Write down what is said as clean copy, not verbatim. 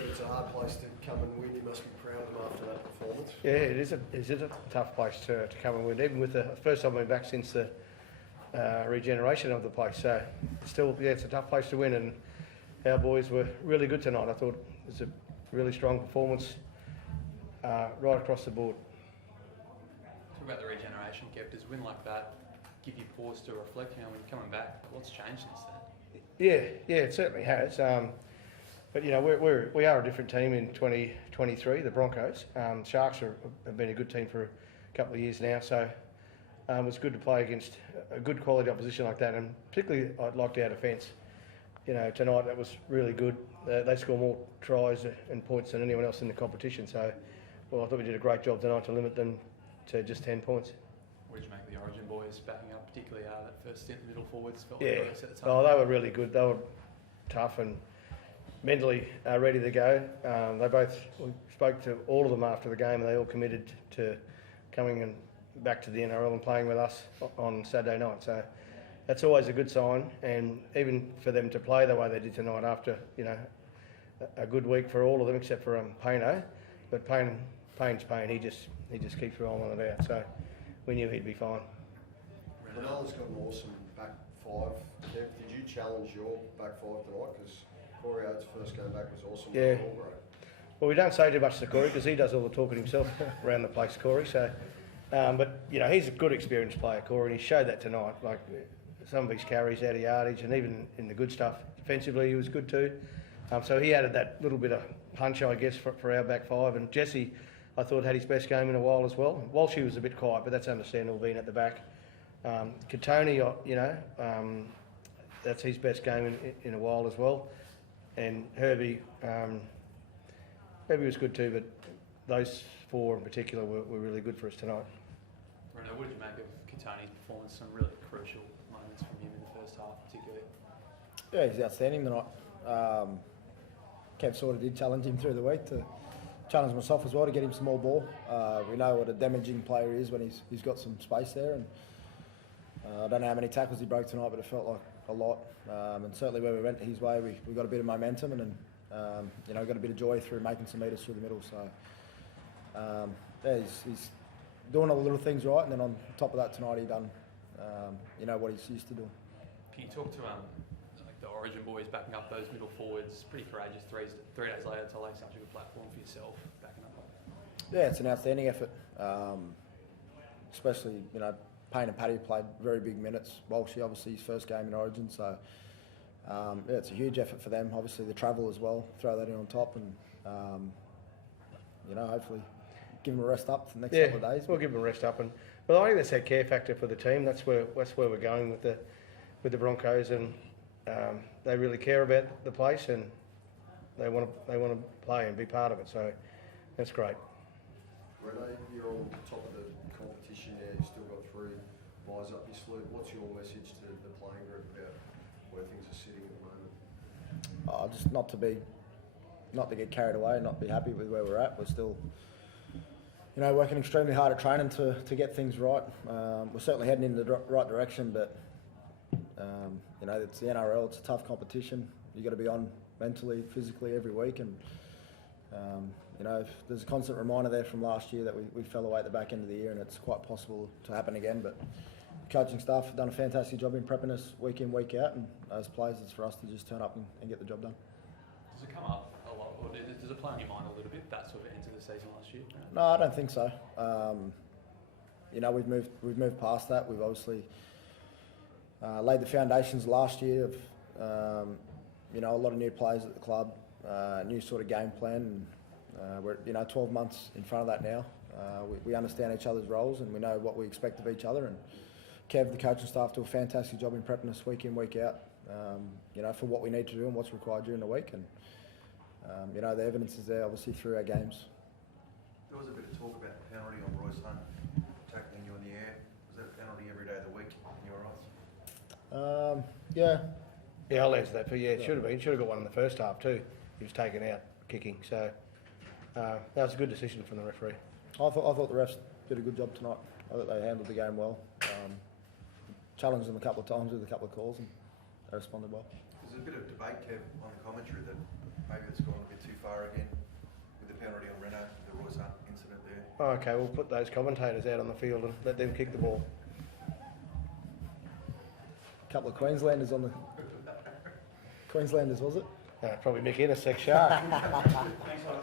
Kev, it's a hard place to come and win. You must be proud of them after that performance. Yeah, it is a tough place to come and win, even with the first time I've been back since the regeneration of the place. So still, yeah, it's a tough place to win, and our boys were really good tonight. I thought it was a really strong performance right across the board. Talk about the regeneration, Kev. Does a win like that give you pause to reflect? You know, when you're coming back, what's changed since then? Yeah, it certainly has. But you know, we are a different team in 2023. The Broncos, Sharks have been a good team for a couple of years now. So it was good to play against a good quality opposition like that, and particularly I liked our defence. You know, tonight that was really good. They score more tries and points than anyone else in the competition. So, well, I thought we did a great job tonight to limit them to just 10 points. What did you make of the Origin boys backing up, particularly that first stint, the middle forwards? Felt Yeah, like at the time. oh, they were really good. They were tough and mentally ready to go. We spoke to all of them after the game, and they all committed to coming and back to the NRL and playing with us on Saturday night. So that's always a good sign, and even for them to play the way they did tonight after, you know, a good week for all of them except for Payno. But Payne's Payne. He just keeps rolling it out. So we knew he'd be fine. Ronaldo's got an awesome back five. Kev, did you challenge your back five tonight? Because Corey Oates' first game back was awesome. Yeah. Well, we don't say too much to Corey because he does all the talking himself around the place, Corey. So, but you know, he's a good experienced player, Corey, and he showed that tonight. Like some of his carries out of yardage, and even in the good stuff defensively, he was good too. So he added that little bit of punch, I guess, for our back five. And Jesse, I thought, had his best game in a while as well. Walshy was a bit quiet, but that's understandable being at the back. Katoni, you know, that's his best game in a while as well. And Herbie was good too, but those four in particular were really good for us tonight. Reno, what did you make of Katoni's performance? Some really crucial moments from him in the first half, particularly. Yeah, he's outstanding tonight. Kev sort of did challenge him through the week to challenge myself as well to get him some more ball. We know what a damaging player he is when he's got some space there, and I don't know how many tackles he broke tonight, but it felt like a lot. And certainly where we went his way, we got a bit of momentum, and you know, got a bit of joy through making some metres through the middle. So yeah, he's doing all the little things right, and then on top of that tonight, he done you know, what he's used to doing. Can you talk to like the Origin boys backing up those middle forwards? Pretty courageous. 3 days later to lay such a good platform for yourself, backing up. Yeah, it's an outstanding effort. Especially, you know, Payne and Paddy played very big minutes. Walshy, obviously, his first game in Origin, so yeah, it's a huge effort for them. Obviously, the travel as well. Throw that in on top, and you know, hopefully, give them a rest up for the next couple of days. We'll give them a rest up, and well, I think that's that care factor for the team. That's where we're going with the Broncos, and they really care about the place, and they want to play and be part of it. So that's great. Rene, you're on top of the competition there. You've still got 3 buys up your sleeve. What's your message to the playing group about where things are sitting at the moment? Just not to get carried away, not be happy with where we're at. We're still, you know, working extremely hard at training to get things right. We're certainly heading in the right direction, but you know, it's the NRL. It's a tough competition. You've got to be on mentally, physically every week, and you know, there's a constant reminder there from last year that we fell away at the back end of the year, and it's quite possible to happen again. But the coaching staff have done a fantastic job in prepping us week in, week out, and as players, it's for us to just turn up and get the job done. Does it come up a lot, or does it play on your mind a little bit, that sort of end to the season last year? No, I don't think so. You know, we've moved past that. We've obviously laid the foundations last year of you know, a lot of new players at the club, new sort of game plan, and we're, you know, 12 months in front of that now. We understand each other's roles, and we know what we expect of each other. And Kev, the coaching staff, do a fantastic job in prepping us week in, week out. You know, for what we need to do and what's required during the week. And you know, the evidence is there, obviously, through our games. There was a bit of talk about the penalty on Royce Hunt tackling you in the air. Was that a penalty every day of the week in your eyes? Yeah. Yeah, I'll answer that. But yeah, it should have been. Should have got one in the first half too. He was taken out kicking. So that was a good decision from the referee. I thought the refs did a good job tonight. I thought they handled the game well. Challenged them a couple of times with a couple of calls, and they responded well. There's a bit of debate, Kev, on the commentary that maybe it's gone a bit too far again. Oh, okay, we'll put those commentators out on the field and let them kick the ball. A couple of Queenslanders on the... Queenslanders, was it? Probably Mick Innes, ex-Shark. Thanks, guys.